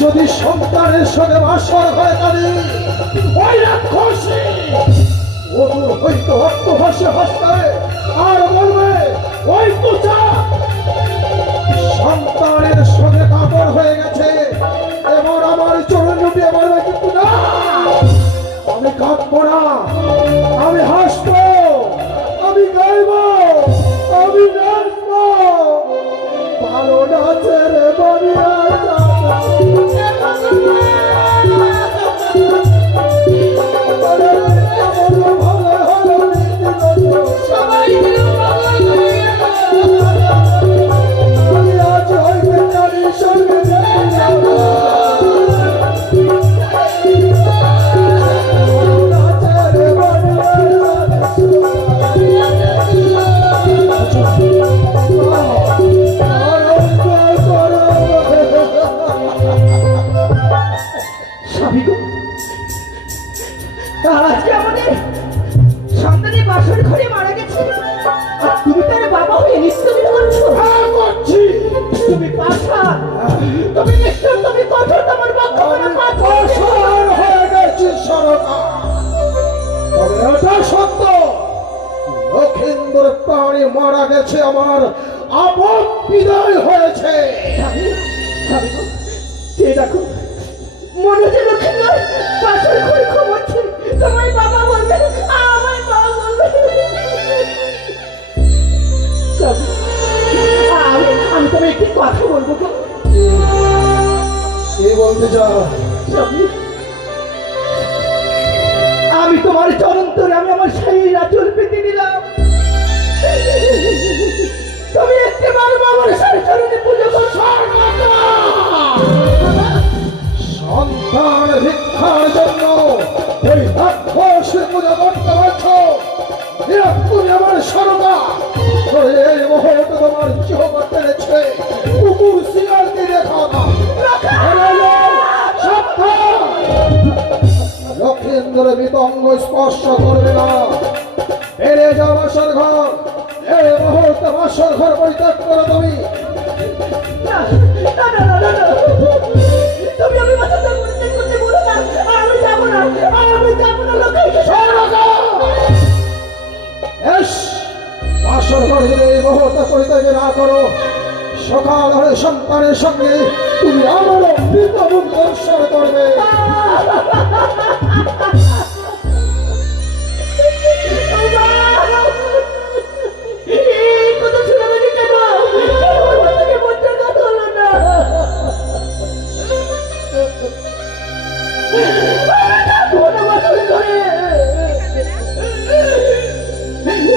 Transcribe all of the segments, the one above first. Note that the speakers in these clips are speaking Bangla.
যদি সন্তানের সঙ্গে বাসর হয়ে থাকে ওই রাক্ষসী অদূর হইতে অট্টহাসে হাসবে আর বলবে ওই পোচা সন্তানের সঙ্গে কাতর হয়ে গেছে, এবার আমার চরণ জুটিয়ে বলবে কিন্তু না, আমি কাঁদবো না, আমি হাসবো, আমি গাইব, আমি নাচবো, ভালো নাচের বাড়িয়া মারা গেছে, আমার আপদ বিদায় হয়েছে। দেখো মনে হচ্ছে লক্ষ্মীন্দর পাশের ঘরে ঘুমোচ্ছে, তোমার বাবা বলবে, আমার বাবা বলবে। আমি তোমার একটি কথা বলবো তো। কে বলতে চাও? আমি তোমার চরন্তরে আমি আমার সেই রাজল পেতে নিলাম, তুমি একটিবার বাবার চরণে পুজো করো। সন্তান ভিক্ষার জন্য এই রাক্ষসে পূজা করতে পারছো, তুমি আমার সরকার, এই মুহূর্তে তোমার চোখ টেনেছে কুকুর শিয়াল দিয়ে খাওয়া। লক্ষেন্দ্র বিতঙ্গ স্পর্শ করবে না, বেড়ে যাও বাসর ঘর, এই মুহূর্তে বাসর ঘর পরিত্যাগ করো তুমি। না, না, না, না, না, না। তুমি আমি বাসর ঘর পরিত্যাগ করতে বলো না। আমি যাবো না, আমি যাবো না, লোকাইকে বাসর ঘর যদি এই মুহূর্তে পরিত্যাগ না করো, সকাল হলে সন্তানের সঙ্গে তুমি আমারও মৃতমুখ দর্শন করবে। এই কথা শুনে আমাকে কেন আমার বাচ্চাকে বঞ্চনা করতে হলো না।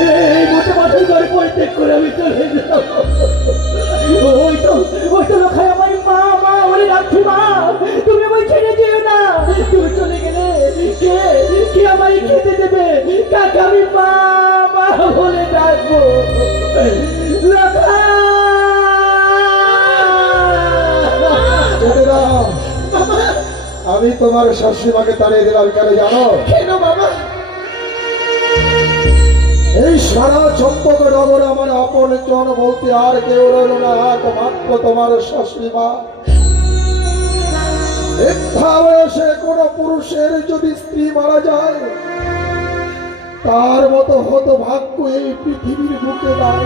এই মোটে বাসর ঘরে পরিত্যাগ করে আমি চলে যাবো। ওই তো লোকাই আমার মা, মা বলে রাখছি, মা তুমি আমায় ছেড়ে যেও না। তুমি চলে গেলে কে আমায় খেতে দেবে? কাকে আমি মা মা বলে ডাকবো? যেতে দাও। আমি তোমার শাশুড়িমাকে তাড়িয়ে দিলাম কেন জানো? কেন বাবা? এই সারা চম্পক নগর আমার আপন জন বলতে আর কেউ রইল না, একমাত্র তোমার শাশুড়িমা। বৃদ্ধা বয়সে কোন পুরুষের যদি স্ত্রী মারা যায়, তার মতো হতভাগ্য এই পৃথিবীর বুকে নাই।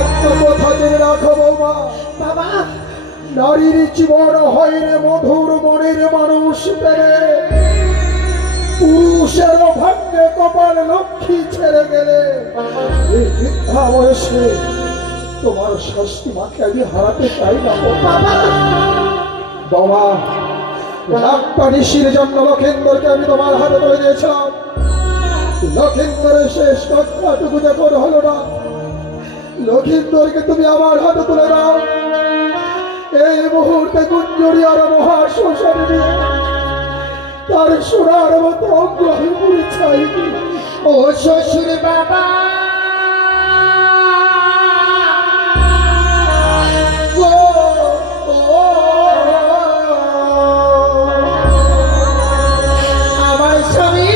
একটা কথা জেনে রাখো বৌমা, বাবা নারীর জীবন হয় রে মধুর মনের মানুষ পেরে, পুরুষের ভাগ্যে কপাল লক্ষ্মী ছেড়ে গেলে এই বৃদ্ধা বয়সে তোমার শাশুড়ি মাকে আমি হারাতে চাই না বাবা। বাবা, একটা ঋষির জন্য লক্ষেন্দ্রকে আমি তোমার হাতে তুলে দিয়েছিলাম। লক্ষেন্দ্রের শেষ কথাটুকু যখন হলো না, লক্ষেন্দ্রকে তুমি আমার হাতে তুলে দাও। এই মুহূর্তে গুঞ্জরি আর মহাশ্মশানে নিয়ে তার সোনার মতো অঙ্গ আমি পুড়ে চাই। ও শ্বশুর বাবা, আমার স্বামী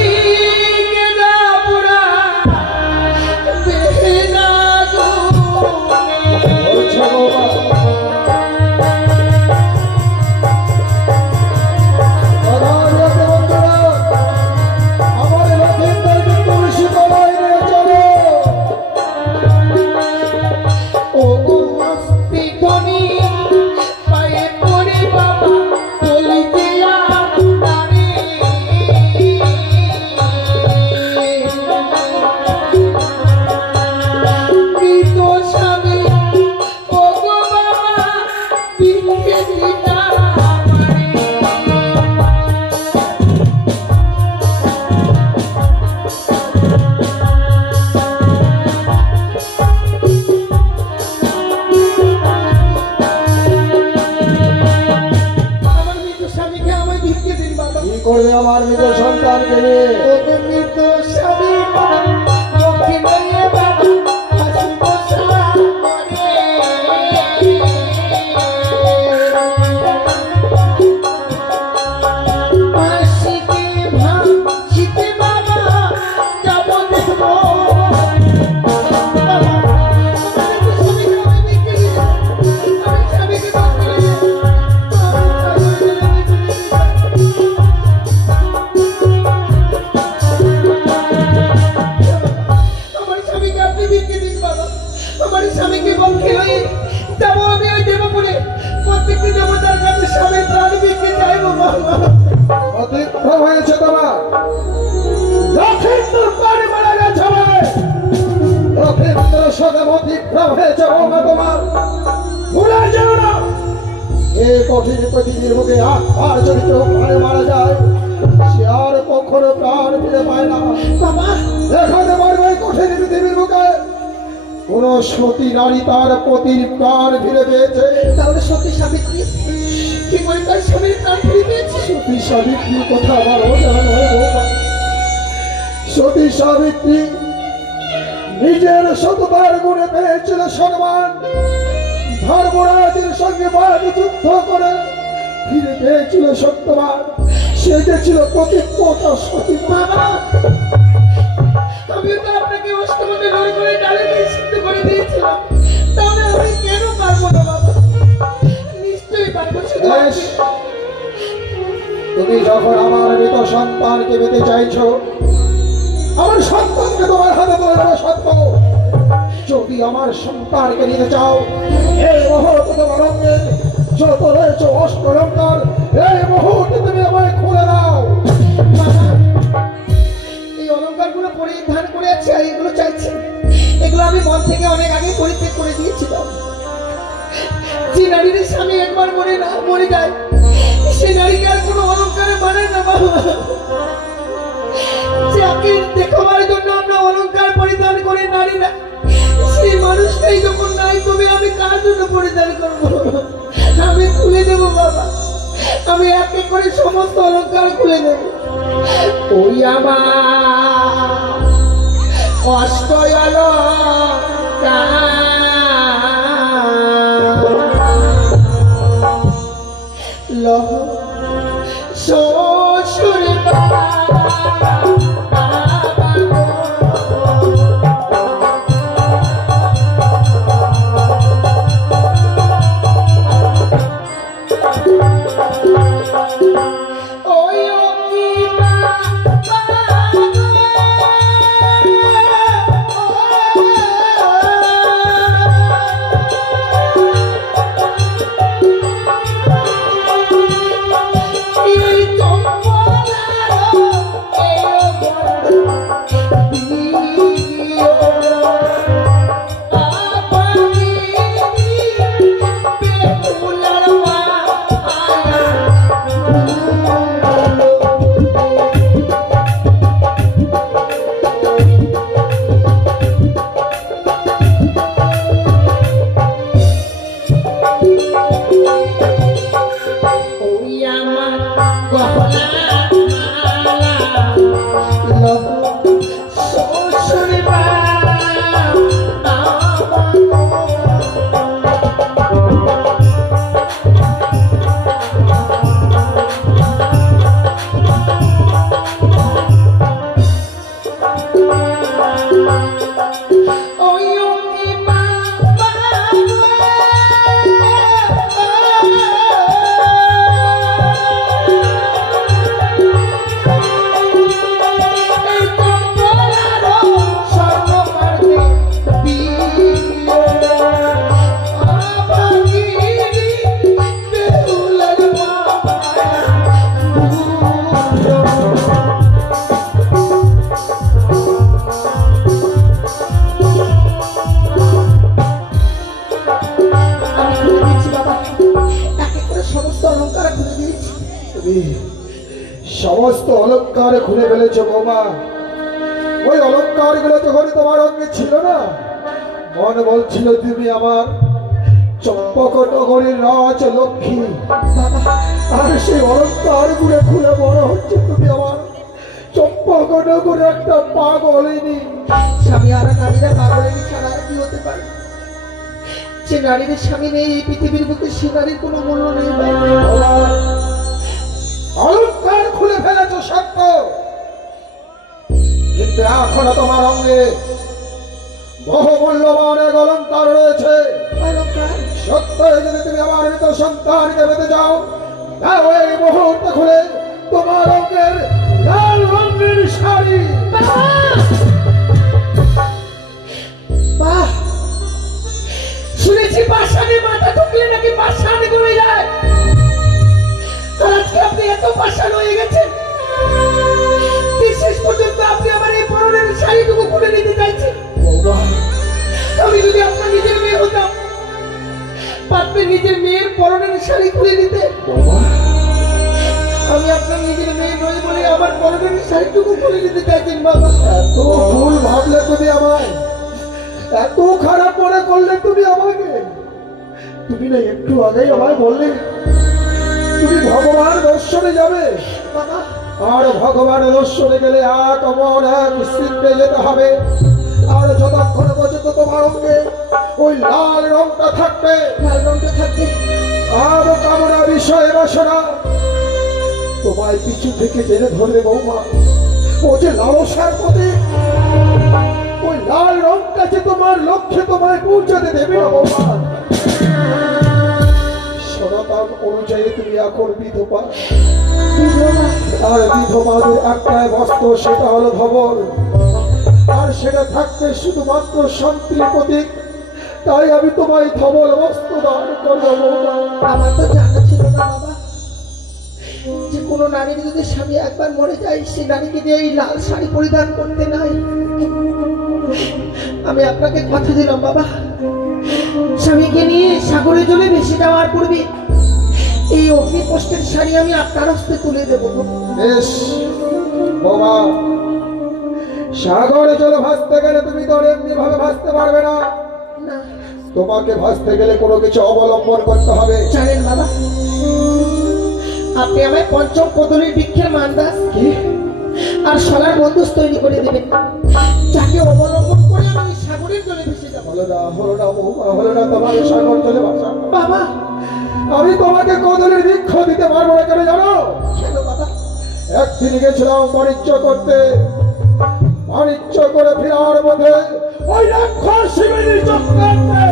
করবে আমার মৃত সন্তানকে নিয়ে? মৃত স্বামী লক্ষ্মী লইয়ে বাবা হাসি বসা হাসিতে ভাসিতে বাবা যাব দেখব। স্বামীকে বলকে লই যাব আমি ওই দেবপুরে, প্রত্যেকটি দেবতার কাছে স্বামীর প্রাণ ভিক্ষে চাইবো। বাবা অতিক্রম হয়েছে তোমার, লক্ষেন্দ্র প্রাণে মারা গেছে বলে লক্ষেন্দ্র সদে অতিক্রম হয়েছে বৌমা তোমার। ভুলে যেও না, এই কঠিন পৃথিবীর মুখে আর যদি কেউ প্রাণে মারা যায়, সে আর কখনো প্রাণ ফিরে পায় না। বাবা দেখাতে পারবে এই কঠিন পৃথিবীর মুখে কোন সতী নারী তার পতির প্রাণ ফিরে পেয়েছে? তাহলে সত্যি সাবিত্রী করে তার স্বামীর প্রাণ ফিরে পেয়েছে। সতী সাবিত্রী কথা আমার অজানা নয় বৌমা। সতী সাবিত্রী নিজের সততার গুণে পেয়েছিল সম্মান, ধর্মরাজের সঙ্গে বাদ যুদ্ধ করে ফিরে পেয়েছিল সত্যবান। সে যে ছিল প্রতিজ্ঞতা সতী। বাবা, আমিও তো আপনাকে অষ্টমতে লড়াই করে ডালে দিয়ে সিদ্ধ করে দিয়েছিলাম, তাহলে আমি কেন পারবো না বাবা? নিশ্চয়ই পারবো। শুধু বেশ, তুমি যখন আমার মৃত সন্তানকে পেতে চাইছো, আমার সন্তানকে তোমার হাতে তুলে দেবো সত্য। যদি আমার সন্তানকে নিতে চাও, এই মুহূর্তে তোমার অঙ্গে যত রয়েছে অষ্টলঙ্কার, এই মুহূর্তে তুমি আমায় খুলে দাও। বাবা, এই অলঙ্কারগুলো পরিধান করে আছে আর এগুলো চাইছি, এগুলো আমি মন থেকে অনেক আগে পরিত্যাগ করে দিয়েছিলাম। যে নারীর স্বামী একবার মরে যায়, সে নারীকে আর কোনো অলঙ্কারে মানে না বাবা। যাকে দেখাবার জন্য আমরা অলঙ্কার পরিধান করি নারীরা, সেই মানুষটাই যখন নাই, তবে আমি কার জন্য পরিধান করবো? আমি খুলে দেবো বাবা, আমি এক এক করে সমস্ত অলঙ্কার খুলে দেব। ওই আমার কষ্ট লহ শ্বশুর সমস্ত অলঙ্কার খুলে ফেলেছো বৌমা। ওই অলঙ্কার গুলো যখন তোমার অঙ্গে ছিল না, মন বলছিল তুমি আমার চম্পক নগরীর রাজ লক্ষ্মী। আর সেই অলঙ্কার গুলো খুলে বড় হচ্ছে তুমি আমার চম্পক নগরের একটা পাগলিনী। স্বামী আর নারীরা পাগলিনী ছাড়া আর কি হতে পারে? যে নারীর স্বামী নেই এই পৃথিবীর বুকে, সে নারীর কোনো মূল্য নেই। অলঙ্কার খুলে ফেলেছো সত্য, কিন্তু এখনো তোমার অঙ্গে বহু মূল্যবান এক অলঙ্কার রয়েছে। সত্য যদি তুমি আমার মৃত সন্তানকে পেতে যাও, এই মুহূর্তে খুলে তোমার অঙ্গের লাল রঙের শাড়ি। শুনেছি পাষাণে মাথা ঠুকলে নাকি পাষাণ গলে যায়, আর আজকে আপনি এত পাষাণ হয়ে গেছেন, শেষ পর্যন্ত আপনি আমার এই পরনের শাড়িটুকু খুলে নিতে চাইছেন। আমি যদি আপনার নিজের মেয়ে হতাম, আপনি নিজের মেয়ের পরনের শাড়ি খুলে নিতে। আমি আপনার নিজের মেয়ে নই বলে আমার পরনের শাড়িটুকু খুলে নিতে চাইছেন বাবা। এত ভুল ভাবলে তুমি আমায়, এত খারাপ মনে করলে তুমি আমাকে। তুমি না একটু আগেই আমায় বললে তুমি ভগবান দর্শনে যাবে, বাবা আর ভগবান দর্শনে গেলে এক অমর এক সিদ্ধে যেতে হবে। আর যতক্ষণ পর্যন্ত তোমার অঙ্গে ওই লাল রংটা থাকবে, লাল রংটা থাকবে, আর কামনা বিষয় বাসনা তোমায় পিছু থেকে টেনে ধরবে বৌমা। ও যে লালসার প্রতীক, ওই লাল রংটা যে তোমার লক্ষ্যে তোমায় পৌঁছাতে দেবে না বৌমা। সনাতন অনুযায়ী তুমি এখন বিধবা, বিধবা। আর বিধবাদের একটাই বস্ত্র, সেটা হলো ধবল, আর সেটা থাকবে শুধুমাত্র শান্তির প্রতীক। তাই আমি তোমায় ধবল বস্ত্র দান করবো বৌমা। আমার তো জানা ছিল না বাবা যে কোনো নারীর যদি স্বামী একবার মরে যায় সেই নারীকে দিয়ে এই লাল শাড়ি পরিধান করতে নাই। আমি আপনাকে কথা দিলাম বাবা, স্বামীকে নিয়ে সাগরে জলে ভেসে যাওয়ার পূর্বে এই অগ্নিপোষ্টের শাড়ি আমি আপনার হস্তে তুলে দেবো। বেশ বাবা, সাগরে জলে ভাসতে গেলে তুমি তো এমনি ভাবে ভাসতে পারবে না। না তোমাকে ভাসতে গেলে কোনো কিছু অবলম্বন করতে হবে। জানেন বাবা, আপনি আমায় পঞ্চম কদলীর বৃক্ষের মান্দাস কি? আর সোনার বন্দুক তৈরি করে দেবেন, যাকে অবলম্বন করে আমি সাগরের জলে ভেসে যাবো। হলো না, হলো না বৌমা, হলো না। তোমাকে সাগর জলে ভাসা বাবা আমি তোমাকে কদলের বৃক্ষ দিতে পারবো না। কেন জানো? কেন বাবা? একদিন গেছিলাম বাণিজ্য করতে, বাণিজ্য করে ফেরার মধ্যে ওই রাক্ষস শিবিরের চক্রান্তে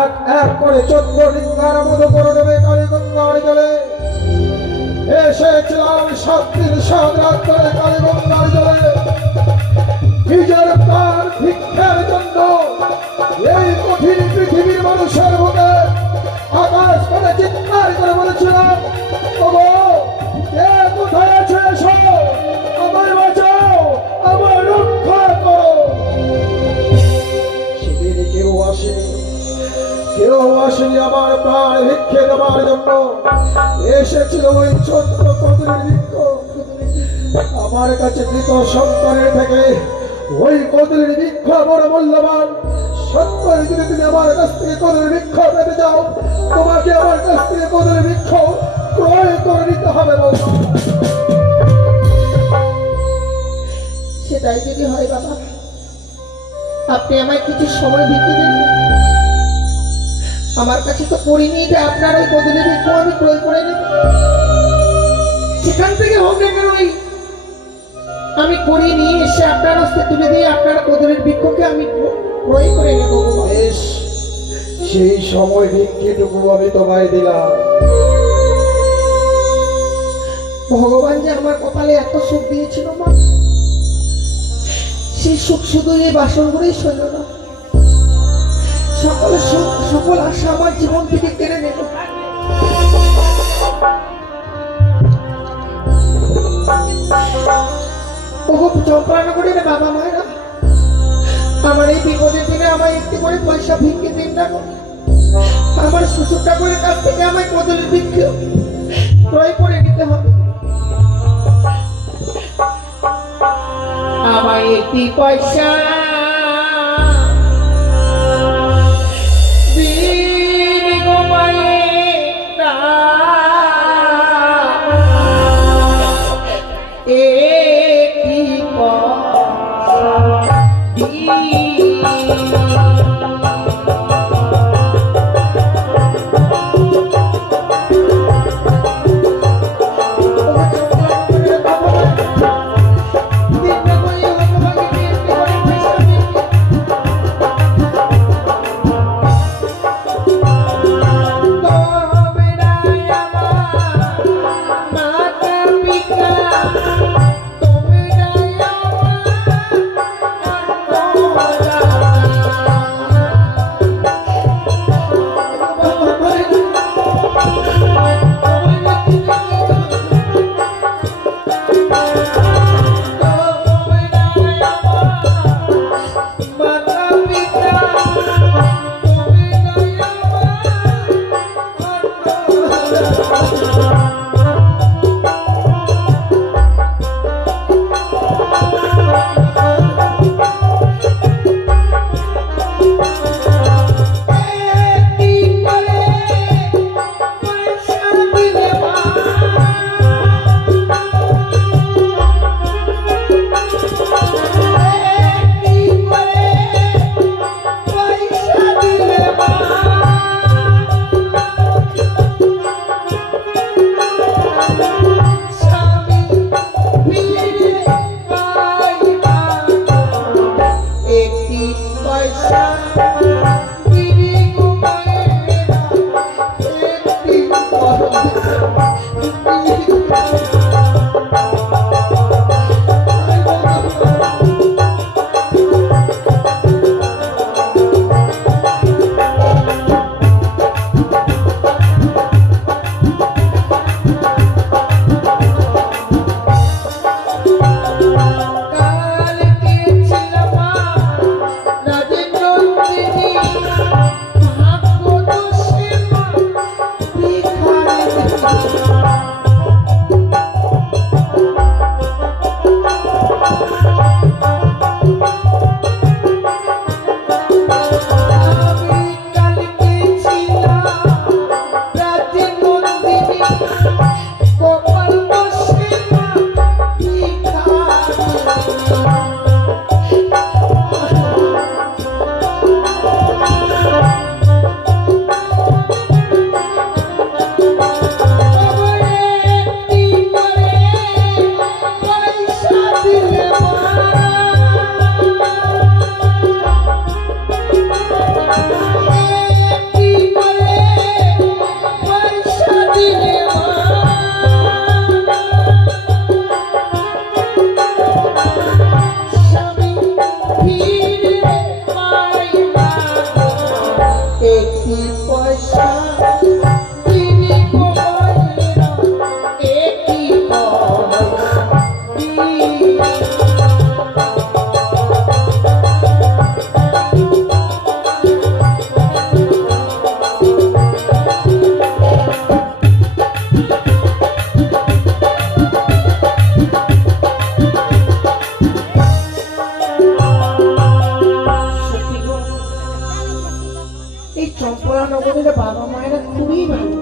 এক এক করে 14 লিঙ্গার মতো করে দেবে কালীগঙ্গার জলে। এসেছিলাম 7 দিন 7 রাত ধরে কালীগঙ্গার জলে নিজের প্রাণ ভিক্ষার জন্য। এই কঠিন পৃথিবীর মানুষের বুকে আকাশ করে চিৎকার করে বলেছিলাম, ওগো কে কোথায় আছে, এসো আমায় বাঁচাও, আমায় রক্ষা করো। সেদিন কেউ আসেনি, কেউ আসেনি আমার প্রাণ ভিক্ষে দেওয়ার জন্য। এসেছিল ওই ছোট্ট কদলের বৃক্ষ। আমার কাছে মৃত সন্তানের থেকে ওই কদলের বৃক্ষ বড় মূল্যবান। সত্যি যদি তুমি আমার কাছ থেকে কদলের বৃক্ষ পেতে যাও, তোমাকে আমার কাছ থেকে কদলের বৃক্ষ ক্রয় করে নিতে হবে বৌমা। সেটাই যদি হয় বাবা, আপনি আমায় কিছু সময় দিতে দেন। আমার কাছে তো করিনি যে আপনার ওই কদলের বৃক্ষ আমি ক্রয় করে নেব। সেখান থেকে হোক না কেন আমি করি নিয়ে এসে আপনার হস্তে তুলে দিয়ে আপনার কদলের বৃক্ষকে আমি ক্রয় করে নেব। বেশ, সেই সময় ভিক্ষেটুকু আমি তোমায় দিলাম। ভগবান যে আমার কপালে এত সুখ দিয়েছিল মা, সেই সুখ শুধু এই বাসন করেই সইল না, সকল সুখ সকল আশা আমার জীবন থেকে কেড়ে নিল। ওগো চম্পানগরের বাবা মায়েরা, আমার এই বিপদের দিনে আমায় একটু করে পয়সা ভিক্ষে দিন না গো। আমার শ্বশুর ঠাকুরের কাছ থেকে আমায় কদলের বৃক্ষ ক্রয় করে নিতে হবে। আমায় একটি পয়সা দিন গো মায়েরা, একটি পয়সা আমাদের বাবা মায়েরা খুবই ভালো।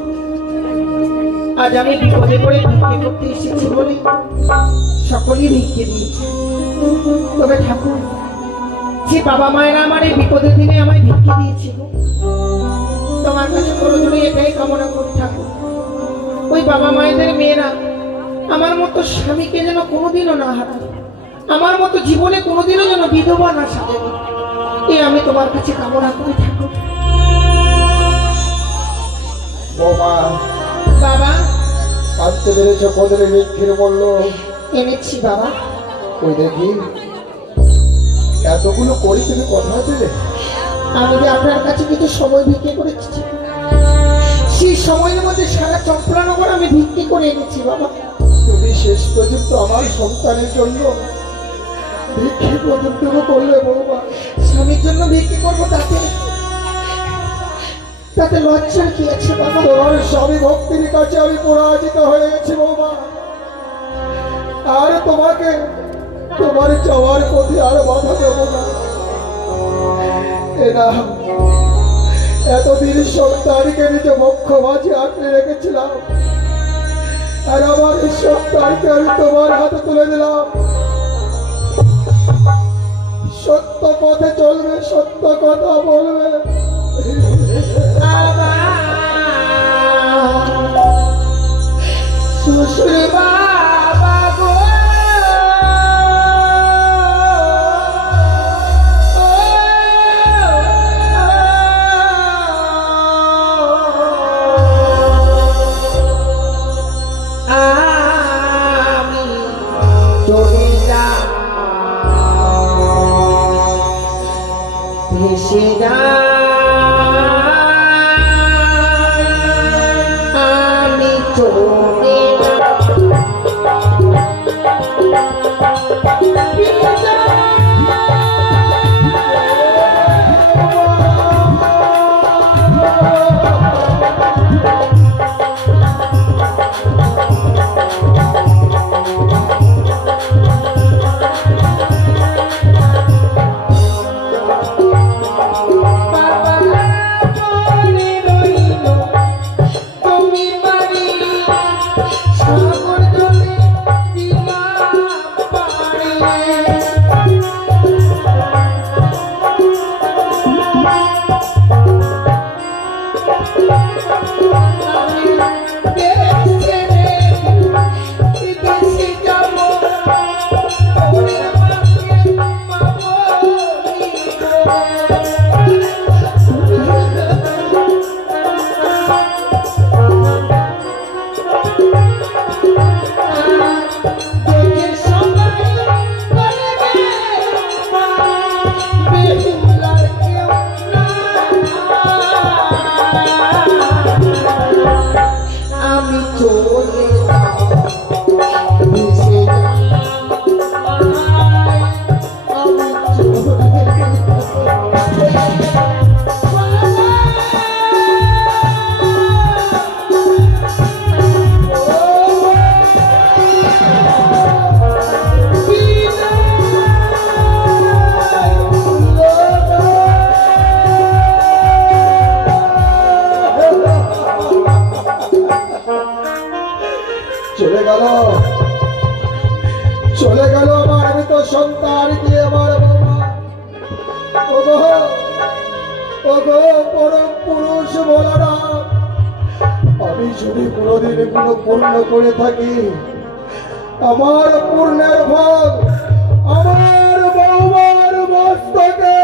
আজ আমি বিপদে পড়ে ভিক্ষে করতে এসেছি বলে সকলেই ভিক্ষে দিয়েছে। তবে ঠাকুর, যে বাবা মায়েরা আমার এই বিপদের দিনে আমায় ভিক্ষে দিয়েছিল, তোমার কাছে প্রয়োজনে এটাই কামনা করি ঠাকুর, ওই বাবা মায়েদের মেয়েরা আমার মতো স্বামীকে যেন কোনোদিনও না হারায়, আমার মতো জীবনে কোনোদিনও যেন বিধবা না সাজে। এ আমি তোমার কাছে কামনা করি ঠাকুর। বৌমা, বাবা, আনতে পেরেছ বদলে ভিক্ষের মূল্য? এনেছি বাবা। ওই দেখি, এতগুলো করি তুমি কোথায় পেলে? আমি যে আপনার কাছে কিছু সময় ভিক্ষে করেছি, সেই সময়ের মধ্যে সারা চম্পলানগর আমি ভিক্ষে করে এনেছি বাবা। তুমি শেষ পর্যন্ত আমার সন্তানের জন্য ভিক্ষে পর্যন্ত করলে বৌমা। স্বামীর জন্য ভিক্ষে করবো, তাতে তাতে লজ্জার কি আছে বাবা? তোমার স্বামী ভক্তির কাছে আমি পরাজিত হয়ে গেছি বৌমা, আর তোমাকে তোমার যাওয়ার পথে আর বাধা দেব না। এরা এতদিন সন্তানকে নিজে বক্ষ মাঝে আঁকড়ে রেখেছিলাম, আর আমার এই সন্তানকে আমি তোমার হাতে তুলে দিলাম। সত্য পথে চলবে, সত্য কথা বলবে। শ্বশুর বাবা গো, আমি চলে যাব ভেসে যা, আমি চলে চলে গেল আমার মৃত সন্তান দিয়ে আমার বাবা। ওগো ওগো পরম পুরুষ বলারা, আমি যদি কোনোদিন কোনো পূর্ণ করে থাকি, আমার পূর্ণের ভাগ আমার বৌমার মস্তকে